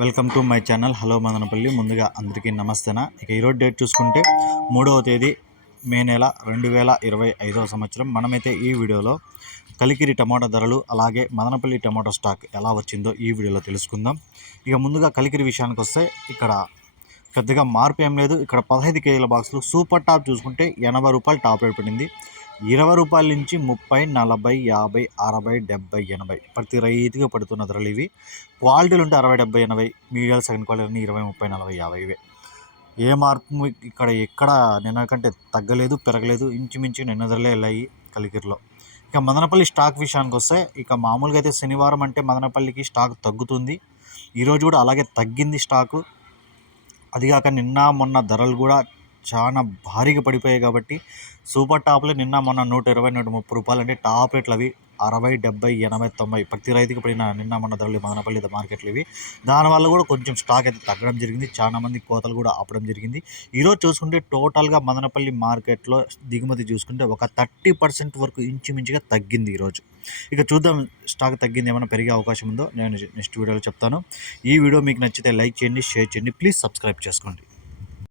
Welcome to my channel. Hello Madanapalle. ముందుగా అందరికీ నమస్తేనా. ఇక ఈరోజు డేట్ చూసుకుంటే మూడవ తేదీ మే నెల రెండు వేల ఇరవై ఐదవ సంవత్సరం. మనమైతే ఈ వీడియోలో కలికిరి టమాటా ధరలు అలాగే మదనపల్లి టమాటో స్టాక్ ఎలా వచ్చిందో ఈ వీడియోలో తెలుసుకుందాం. ఇక ముందుగా కలికిరి విషయానికి వస్తే ఇక్కడ పెద్దగా మార్పు ఏం లేదు. ఇక్కడ పదహైదు కేజీల బాక్సులు సూపర్ టాప్ చూసుకుంటే ఎనభై రూపాయలు టాప్ రేట్ పడింది. ఇరవై రూపాయల నుంచి ముప్పై నలభై యాభై అరవై డెబ్బై ఎనభై ప్రతి రైతుగా పడుతున్న ధరలు ఇవి. క్వాలిటీలు ఉంటే అరవై డెబ్బై ఎనభై మీడియాలు సెకండ్ క్వాలిటీ ఇరవై ముప్పై నలభై యాభై ఇవే. ఏ మార్పు ఇక్కడ ఎక్కడ నిన్న కంటే తగ్గలేదు పెరగలేదు ఇంచుమించు నిన్న ధరలే వెళ్ళాయి కలికిరిలో. ఇక మదనపల్లి స్టాక్ విషయానికి వస్తే ఇక మామూలుగా అయితే శనివారం అంటే మదనపల్లికి స్టాక్ తగ్గుతుంది. ఈరోజు కూడా అలాగే తగ్గింది స్టాకు. అదిగాక నిన్న మొన్న ధరలు కూడా చాలా భారీగా పడిపోయాయి కాబట్టి సూపర్ టాప్లో నిన్న మొన్న నూట ఇరవై నూట ముప్పై రూపాయలు అంటే టాప్ రేట్లు అవి అరవై డెబ్బై ఎనభై తొంభై ప్రతి రైతుకి పడిన నిన్న మొన్న ధరలు మదనపల్లి మార్కెట్లు ఇవి. దానివల్ల కూడా కొంచెం స్టాక్ అయితే తగ్గడం జరిగింది. చాలా మంది కోతలు కూడా ఆపడం జరిగింది. ఈరోజు చూసుకుంటే టోటల్గా మదనపల్లి మార్కెట్లో దిగుమతి చూసుకుంటే ఒక థర్టీ పర్సెంట్ వరకు ఇంచుమించుగా తగ్గింది ఈరోజు. ఇక చూద్దాం స్టాక్ తగ్గింది ఏమైనా పెరిగే అవకాశం ఉందో. నేను నెక్స్ట్ వీడియోలో చెప్తాను. ఈ వీడియో మీకు నచ్చితే లైక్ చేయండి షేర్ చేయండి. ప్లీజ్ సబ్స్క్రైబ్ చేసుకోండి.